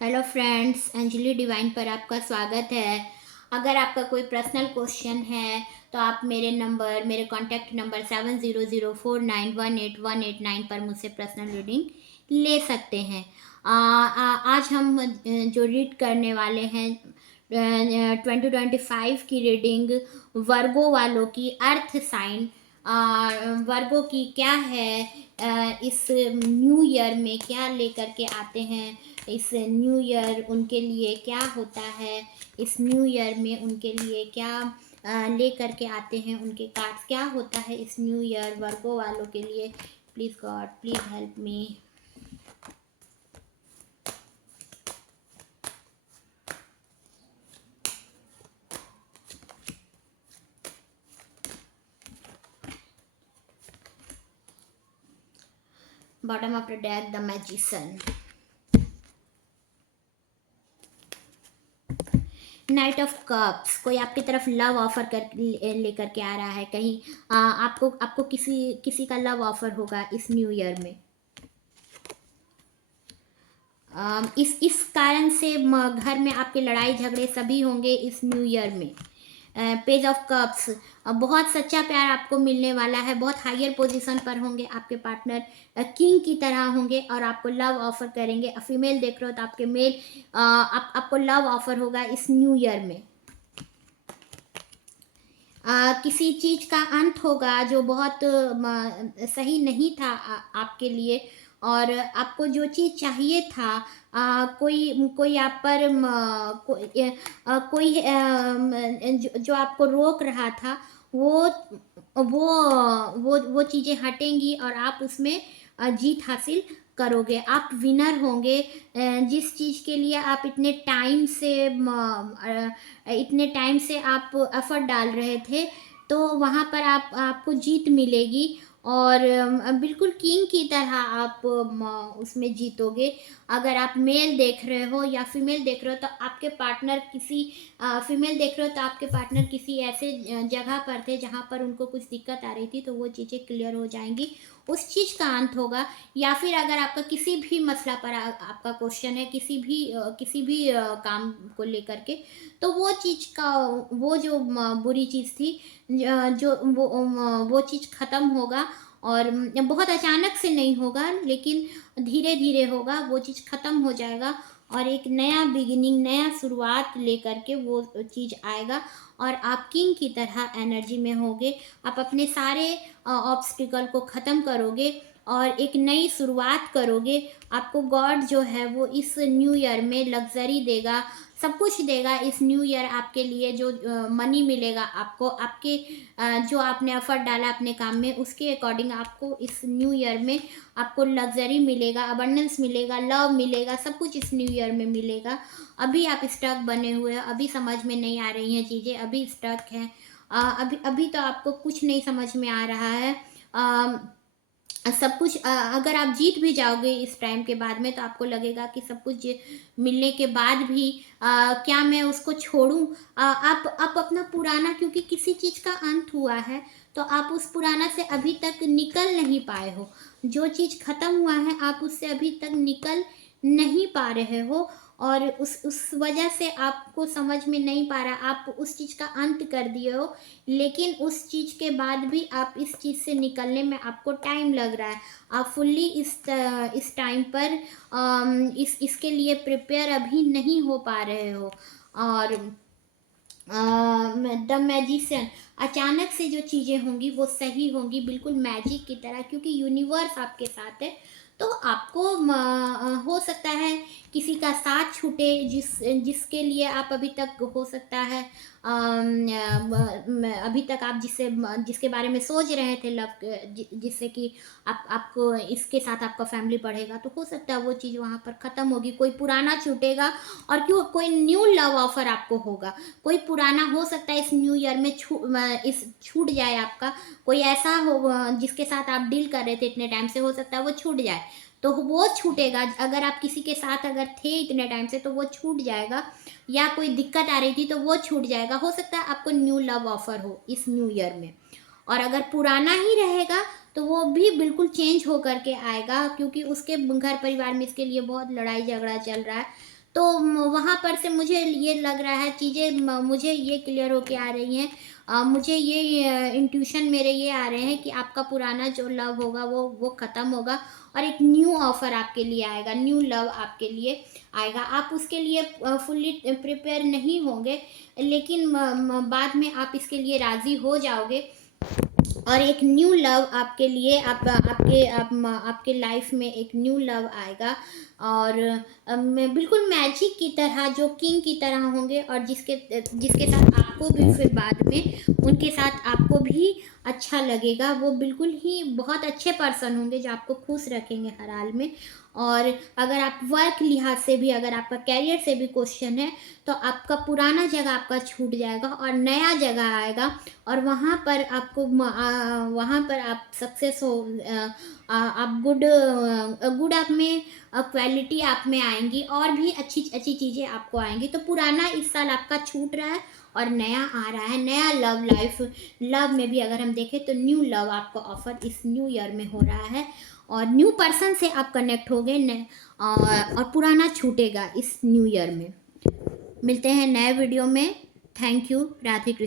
Hello friends, Anjali divine पर आपका स्वागत है। अगर आपका कोई पर्सनल क्वेश्चन है तो आप मेरे कॉन्टैक्ट नंबर 7004918189 पर मुझसे पर्सनल रीडिंग ले सकते हैं। आज हम जो रीड करने वाले हैं 2025 की रीडिंग वर्गो वालों की अर्थ साइन। वर्गो की क्या है, इस न्यू ईयर में क्या लेकर के आते हैं, इस न्यू ईयर उनके लिए क्या होता है, इस न्यू ईयर में उनके लिए क्या ले करके आते हैं, उनके कार्ड्स क्या होता है इस न्यू ईयर वर्गो वालों के लिए। Please God, please help me. Bottom of the deck, the magician. Night of cups, कोई आपकी तरफ लव ऑफर कर लेकर के आ रहा है। कहीं आपको आपको किसी किसी का लव ऑफर होगा इस न्यू ईयर में। इस कारण से घर में आपके लड़ाई झगड़े सभी होंगे इस न्यू ईयर में। पेज ऑफ कप्स, बहुत सच्चा प्यार आपको मिलने वाला है। बहुत हायर पोजीशन पर होंगे आपके पार्टनर, किंग की तरह होंगे और आपको लव ऑफर करेंगे। फीमेल देख रहे हो तो आपके मेल आपको लव ऑफर होगा इस न्यू ईयर में। किसी चीज का अंत होगा जो बहुत सही नहीं था आपके लिए, और आपको जो चीज चाहिए था, कोई कोई आप पर कोई जो आपको रोक रहा था, वो वो वो चीजें हटेंगी और आप उसमें जीत हासिल करोगे। आप विनर होंगे। जिस चीज़ के लिए आप इतने टाइम से आप एफर्ट डाल रहे थे, तो वहाँ पर आपको जीत मिलेगी और बिल्कुल किंग की तरह आप उसमें जीतोगे। अगर आप मेल देख रहे हो या फीमेल देख रहे हो तो आपके पार्टनर किसी फीमेल देख रहे हो तो आपके पार्टनर किसी ऐसे जगह पर थे जहाँ पर उनको कुछ दिक्कत आ रही थी, तो वो चीज़ें क्लियर हो जाएंगी, उस चीज़ का अंत होगा। या फिर अगर आपका किसी भी मसला पर आपका क्वेश्चन है, किसी भी काम को लेकर के, तो वो चीज़ का वो जो बुरी चीज़ थी, जो वो चीज़ ख़त्म होगा। और बहुत अचानक से नहीं होगा, लेकिन धीरे धीरे होगा, वो चीज़ ख़त्म हो जाएगा और एक नया बिगिनिंग, नया शुरुआत लेकर के वो चीज़ आएगा और आप किंग की तरह एनर्जी में होगे। आप अपने सारे ऑब्स्टिकल को ख़त्म करोगे और एक नई शुरुआत करोगे। आपको गॉड जो है वो इस न्यू ईयर में लग्जरी देगा, सब कुछ देगा। इस न्यू ईयर आपके लिए जो मनी मिलेगा आपको, आपके जो आपने एफर्ट डाला अपने काम में, उसके अकॉर्डिंग आपको इस न्यू ईयर में आपको लग्जरी मिलेगा, अबंडेंस मिलेगा, लव मिलेगा, सब कुछ इस न्यू ईयर में मिलेगा। अभी आप स्टक बने हुए हैं, अभी समझ में नहीं आ रही हैं चीज़ें, अभी स्टक हैं। अभी अभी तो आपको कुछ नहीं समझ में आ रहा है। सब कुछ अगर आप जीत भी जाओगे इस टाइम के बाद में, तो आपको लगेगा कि सब कुछ मिलने के बाद भी क्या मैं उसको छोड़ूं। आप अपना पुराना, क्योंकि किसी चीज़ का अंत हुआ है तो आप उस पुराना से अभी तक निकल नहीं पाए हो। जो चीज़ ख़त्म हुआ है आप उससे अभी तक निकल नहीं पा रहे हो, और उस वजह से आपको समझ में नहीं पा रहा, आप उस चीज़ का अंत कर दिए हो। लेकिन उस चीज़ के बाद भी आप इस चीज़ से निकलने में आपको टाइम लग रहा है। आप फुल्ली इस टाइम पर इसके लिए प्रिपेयर अभी नहीं हो पा रहे हो। और द मैजिशियन, अचानक से जो चीज़ें होंगी वो सही होंगी, बिल्कुल मैजिक की तरह, क्योंकि यूनिवर्स आपके साथ है। तो आपको हो सकता है किसी का साथ छूटे, जिसके लिए आप अभी तक हो सकता है अभी तक आप जिसके बारे में सोच रहे थे, जिससे कि आपको इसके साथ आपका फैमिली बढ़ेगा, तो हो सकता है वो चीज़ वहाँ पर ख़त्म होगी, कोई पुराना छूटेगा और क्यों कोई न्यू लव ऑफर आपको होगा। कोई पुराना हो सकता है इस न्यू ईयर में छूट जाए आपका। कोई ऐसा हो जिसके साथ आप डील कर रहे थे इतने टाइम से, हो सकता है वो छूट जाए, तो वो छूटेगा। अगर आप किसी के साथ अगर थे इतने टाइम से, तो वो छूट जाएगा, या कोई दिक्कत आ रही थी तो वो छूट जाएगा। हो सकता है आपको न्यू लव ऑफर हो इस न्यू ईयर में। और अगर पुराना ही रहेगा तो वो भी बिल्कुल चेंज हो करके आएगा, क्योंकि उसके घर परिवार में इसके लिए बहुत लड़ाई झगड़ा चल रहा है। तो वहाँ पर से मुझे ये लग रहा है चीज़ें मुझे ये क्लियर होके आ रही हैं। मुझे ये इंट्यूशन मेरे ये आ रहे हैं कि आपका पुराना जो लव होगा वो ख़त्म होगा और एक न्यू ऑफ़र आपके लिए आएगा, न्यू लव आपके लिए आएगा। आप उसके लिए फुल्ली प्रिपेयर नहीं होंगे, लेकिन बाद में आप इसके लिए राज़ी हो जाओगे और एक न्यू लव आपके लिए आपके लाइफ में एक न्यू लव आएगा। और मैं बिल्कुल मैजिक की तरह, जो किंग की तरह होंगे, और जिसके साथ आपको भी फिर बाद में उनके साथ आपको भी अच्छा लगेगा। वो बिल्कुल ही बहुत अच्छे पर्सन होंगे जो आपको खुश रखेंगे हर हाल में। और अगर आप वर्क लिहाज से भी, अगर आपका कैरियर से भी क्वेश्चन है, तो आपका पुराना जगह आपका छूट जाएगा और नया जगह आएगा, और वहाँ पर वहाँ पर आप सक्सेस हो, आप गुड आप में क्वालिटी आप में आएँगी, और भी अच्छी चीज़ें आपको आएँगी। तो पुराना इस साल आपका छूट रहा है और नया आ रहा है, नया लव लाइफ़। लव में भी अगर हम देखें तो न्यू लव आपको ऑफ़र इस न्यू ईयर में हो रहा है, और न्यू पर्सन से आप कनेक्ट होगे और पुराना छूटेगा इस न्यू ईयर में। मिलते हैं नए वीडियो में। Thank you. राधे कृष्ण।